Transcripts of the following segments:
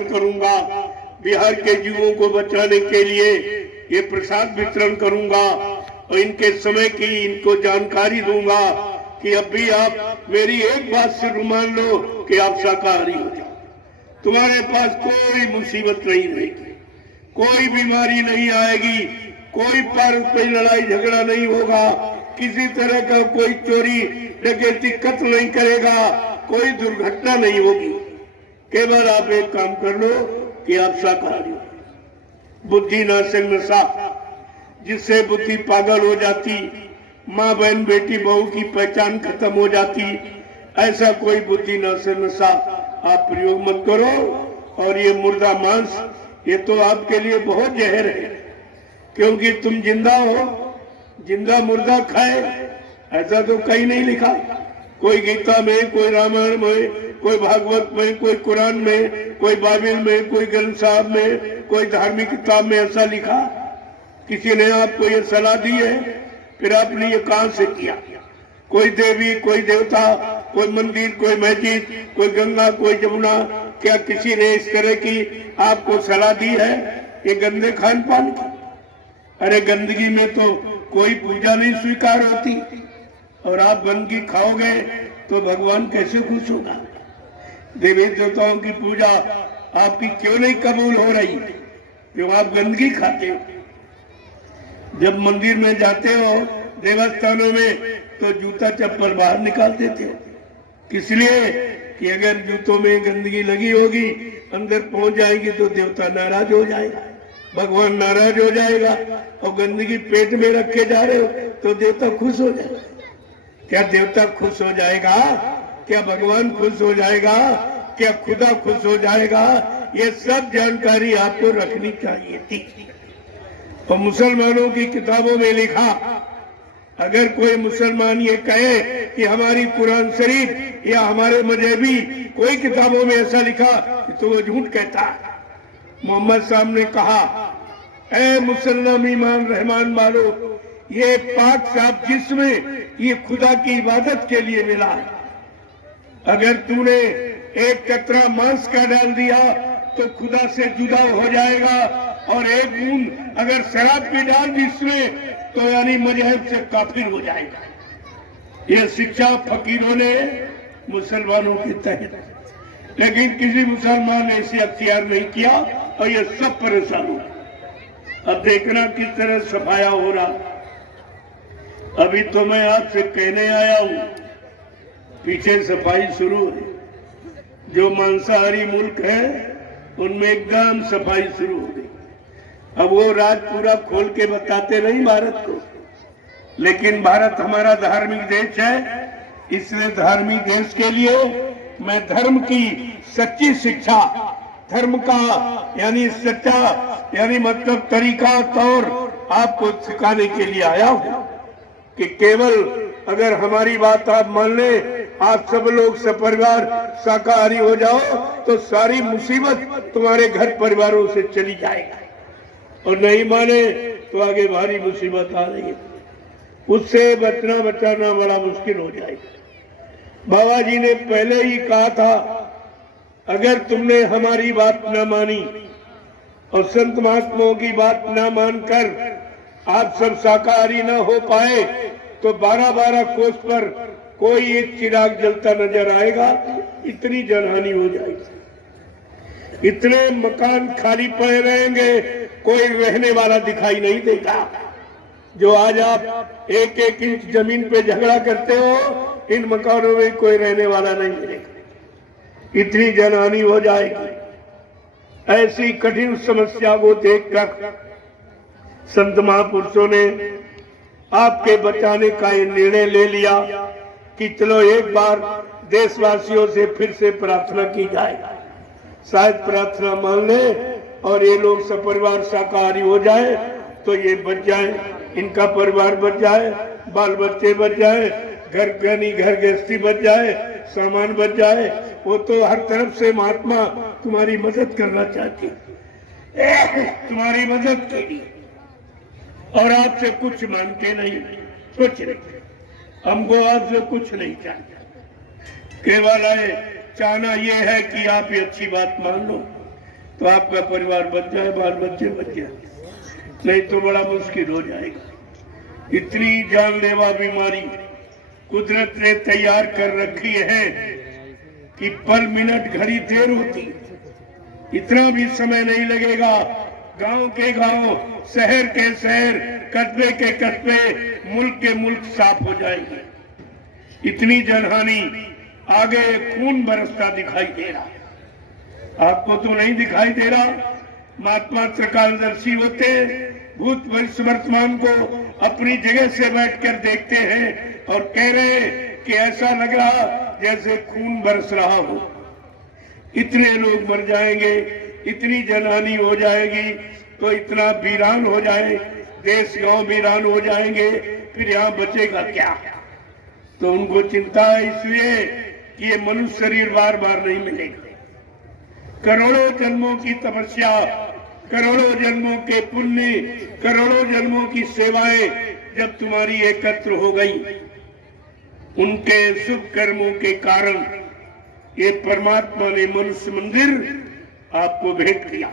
ग्रहण करूंगा, बिहार के जीवों को बचाने के लिए ये प्रसाद वितरण करूंगा और इनके समय की इनको जानकारी दूंगा कि अब भी आप मेरी एक बात से मान लो कि आप शाकाहारी हो जाओ। तुम्हारे पास कोई मुसीबत नहीं रहेगी, कोई बीमारी नहीं आएगी, कोई पारस में लड़ाई झगड़ा नहीं होगा, किसी तरह का कोई चोरी डकैती कत्ल नहीं करेगा, कोई दुर्घटना नहीं होगी। केवल आप एक काम कर लो कि आप शाकाहारी हो। बुद्धि नाशक नशा, जिससे बुद्धि पागल हो जाती, माँ बहन बेटी बहू की पहचान खत्म हो जाती, ऐसा कोई बुद्धि नाशक नशा आप प्रयोग मत करो। और ये मुर्दा मांस, ये तो आपके लिए बहुत जहर है, क्योंकि तुम जिंदा हो, जिंदा मुर्दा खाए ऐसा तो कहीं नहीं लिखा। कोई गीता में, कोई रामायण में, कोई भागवत में, कोई कुरान में, कोई बाइबल में, कोई ग्रंथ साहब में, कोई धार्मिक किताब में ऐसा लिखा? किसी ने आपको ये सलाह दी है? फिर आपने ये कहां से किया? कोई देवी, कोई देवता, कोई मंदिर, कोई मस्जिद, कोई गंगा, कोई जमुना, क्या किसी ने इस तरह की आपको सलाह दी है? ये गंदे खान पान की। अरे गंदगी में तो कोई पूजा नहीं स्वीकार होती, और आप गंदगी खाओगे तो भगवान कैसे खुश होगा? देवी देवताओं की पूजा आपकी क्यों नहीं कबूल हो रही? क्यों आप गंदगी खाते हो? जब मंदिर में जाते हो, देवस्थानों में, तो जूता चप्पल बाहर निकाल देते हो। किस लिए? कि अगर जूतों में गंदगी लगी होगी, अंदर पहुंच जाएगी तो देवता नाराज हो जाएगा, भगवान नाराज हो जाएगा। और गंदगी पेट में रखे जा रहे हो तो देवता खुश हो जाएगा। क्या देवता खुश हो जाएगा? क्या भगवान खुश हो जाएगा? क्या खुदा खुश हो जाएगा? ये सब जानकारी आपको रखनी चाहिए थी। तो मुसलमानों की किताबों में लिखा, अगर कोई मुसलमान ये कहे कि हमारी कुरान शरीफ या हमारे मजहबी कोई किताबों में ऐसा लिखा, तो वो झूठ कहता है। मोहम्मद साहब ने कहा, ऐ मुसलमान ईमान रहमान वालो, ये पाक साफ जिसमें ये खुदा की इबादत के लिए मिला है। अगर तूने एक कतरा मांस का डाल दिया तो खुदा से जुदा हो जाएगा, और एक बूंद अगर शराब की डाल दी इसमें तो यानी मजहब से काफिर हो जाएगा। ये शिक्षा फकीरों ने मुसलमानों के तहत, लेकिन किसी मुसलमान ने इसे अख्तियार नहीं किया और ये सब परेशान हुआ। अब देखना किस तरह सफाया हो रहा। अभी तो मैं आपसे कहने आया हूं, पीछे सफाई शुरू है। जो मांसाहारी मुल्क है उनमें एकदम सफाई शुरू हो गई। अब वो राज पूरा खोल के बताते नहीं भारत को, लेकिन भारत हमारा धार्मिक देश है। इसलिए धार्मिक देश के लिए मैं धर्म की सच्ची शिक्षा, धर्म का यानी सच्चा यानी मतलब तरीका तौर आपको सिखाने के लिए आया हूं कि केवल अगर हमारी बात आप मान ले, आप सब लोग सपरिवार शाकाहारी हो जाओ तो सारी मुसीबत तुम्हारे घर परिवारों से चली जाएगी, और नहीं माने तो आगे भारी मुसीबत आ रही है, उससे बचना बचाना बड़ा मुश्किल हो जाएगा। बाबा जी ने पहले ही कहा था, अगर तुमने हमारी बात न मानी और संत महात्माओं की बात न मानकर आप सब शाकाहारी न हो पाए तो 12-12 कोस पर कोई एक चिराग जलता नजर आएगा, इतनी जनहानि हो जाएगी, इतने मकान खाली पड़े रहेंगे, कोई रहने वाला दिखाई नहीं देगा। जो आज आप 1-1 इंच जमीन पे झगड़ा करते हो, इन मकानों में कोई रहने वाला नहीं मिलेगा, इतनी जनहानि हो जाएगी। ऐसी कठिन समस्या को देखकर संत महापुरुषों ने आपके बचाने का ये निर्णय ले लिया कि चलो एक बार देशवासियों से फिर से प्रार्थना की जाए, शायद प्रार्थना मान ले और ये लोग सपरिवार शाकाहारी हो जाए तो ये बच जाए, इनका परिवार बच जाए, बाल बच्चे बच जाए, घर यानी घर गृहस्थी बच जाए, सामान बच जाए। वो तो हर तरफ से महात्मा तुम्हारी मदद करना चाहती है, तुम्हारी मदद के लिए, और आपसे कुछ मांगते नहीं, कुछ नहीं, हमको आपसे कुछ नहीं चाहिए, केवल चाहना ये है कि आप ये अच्छी बात मान लो तो आपका परिवार बच जाए, बाल बच्चे बच जाए, नहीं तो बड़ा मुश्किल हो जाएगा। इतनी जानलेवा बीमारी कुदरत ने तैयार कर रखी है कि पल मिनट घड़ी देर होती, इतना भी समय नहीं लगेगा। गांव के गांव, शहर के शहर, कस्बे के कस्बे, मुल्क के मुल्क साफ हो जाएंगे। इतनी जनहानि, आगे खून बरसता दिखाई दे रहा। आपको तो नहीं दिखाई दे रहा। महात्मा त्रिकालदर्शी होते, भूत भविष्य वर्तमान को अपनी जगह से बैठकर देखते हैं और कह रहे कि ऐसा लग रहा जैसे खून बरस रहा हो। इतने लोग मर जाएंगे, इतनी जनहानि हो जाएगी, तो इतना वीरान हो जाए, देश गांव वीरान हो जाएंगे, फिर यहाँ बचेगा क्या? तो उनको चिंता है इसलिए कि ये मनुष्य शरीर बार बार नहीं मिलेगा। करोड़ों जन्मों की तपस्या, करोड़ों जन्मों के पुण्य, करोड़ों जन्मों की सेवाएं जब तुम्हारी एकत्र हो गई, उनके शुभ कर्मों के कारण ये परमात्मा ने मनुष्य मंदिर आपको भेंट किया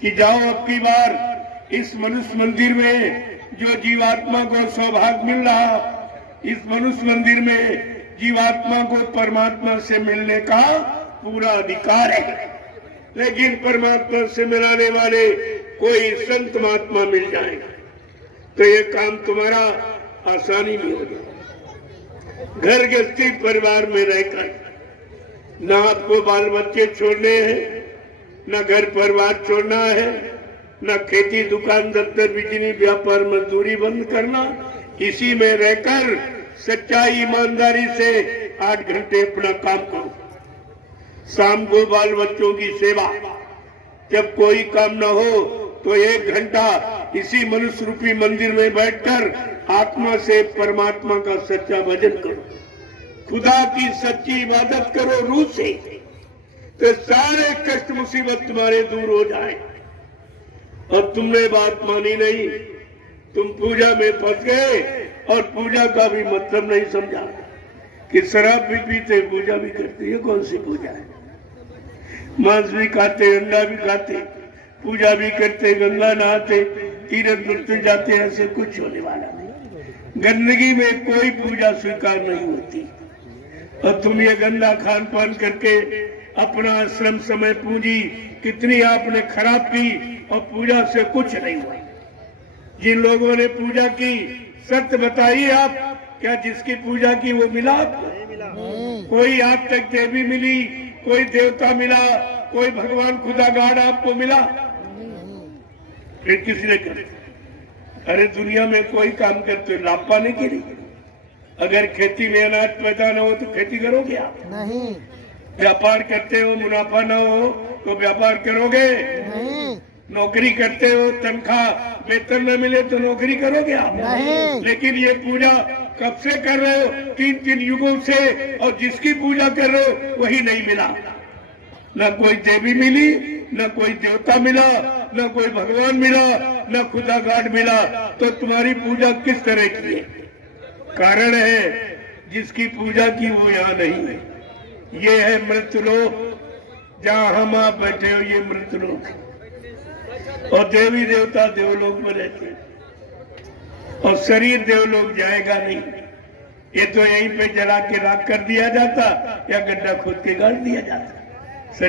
कि जाओ अब की बार इस मनुष्य मंदिर में जो जीवात्मा को सौभाग्य मिल रहा, इस मनुष्य मंदिर में जीवात्मा को परमात्मा से मिलने का पूरा अधिकार है। लेकिन परमात्मा से मिलाने वाले कोई संत महात्मा मिल जाएगा तो ये काम तुम्हारा आसानी में हो जाएगा। घर गृहस्थी परिवार में रहकर न आपको बाल बच्चे छोड़ने हैं, न घर परिवार छोड़ना है, न खेती दुकान दफ्तर बिजली व्यापार मजदूरी बंद करना, इसी में रहकर सच्चाई ईमानदारी से 8 घंटे अपना काम करो। शाम को बाल बच्चों की सेवा, जब कोई काम न हो तो 1 घंटा इसी मनुष्य रूपी मंदिर में बैठकर आत्मा से परमात्मा का सच्चा भजन करो, खुदा की सच्ची इबादत करो रूह से, तो सारे कष्ट मुसीबत तुम्हारे दूर हो जाए। और तुमने बात मानी नहीं, तुम पूजा में फंस गए और पूजा का भी मतलब नहीं समझा कि शराब भी पीते पूजा भी करते। ये कौन सी पूजा है? मांस भी खाते, अंडा भी खाते, पूजा भी करते, गंगा नहाते, तीर्थ नृत्य जाते, ऐसे कुछ होने वाला नहीं। गंदगी में कोई पूजा स्वीकार नहीं होती। और तुम ये गंदा खान पान करके अपना श्रम समय पूंजी कितनी आपने खराब की और पूजा से कुछ नहीं हुआ। जिन लोगों ने पूजा की सत्य बताइए आप, क्या जिसकी पूजा की वो मिला आपको? कोई आज तक देवी मिली, कोई देवता मिला, कोई भगवान खुदा गाड़ आपको मिला? फिर किसी ने कर? अरे दुनिया में कोई काम करते लाभ पाने के लिए। अगर खेती में अनाज पैदा न हो तो खेती करोगे आप? नहीं। व्यापार करते हो, मुनाफा न हो तो व्यापार करोगे? नहीं। नौकरी करते हो, तनख्वाह वेतन न मिले तो नौकरी करोगे आप? नहीं। लेकिन ये पूजा कब से कर रहे हो? 3 युगों से, और जिसकी पूजा कर रहे हो वही नहीं मिला। न कोई देवी मिली, न कोई देवता मिला, न कोई भगवान मिला, न खुदा गाड मिला, तो तुम्हारी पूजा किस तरह की है? कारण है जिसकी पूजा की वो यहाँ नहीं है। ये है मृतलोक, जहाँ हम आप बैठे हो, ये मृतलोक। और देवी देवता देवलोक में रहते हैं और शरीर देवलोक जाएगा नहीं। ये तो यहीं पे जला के राख कर दिया जाता या गड्ढा खोद के गाड़ दिया जाता।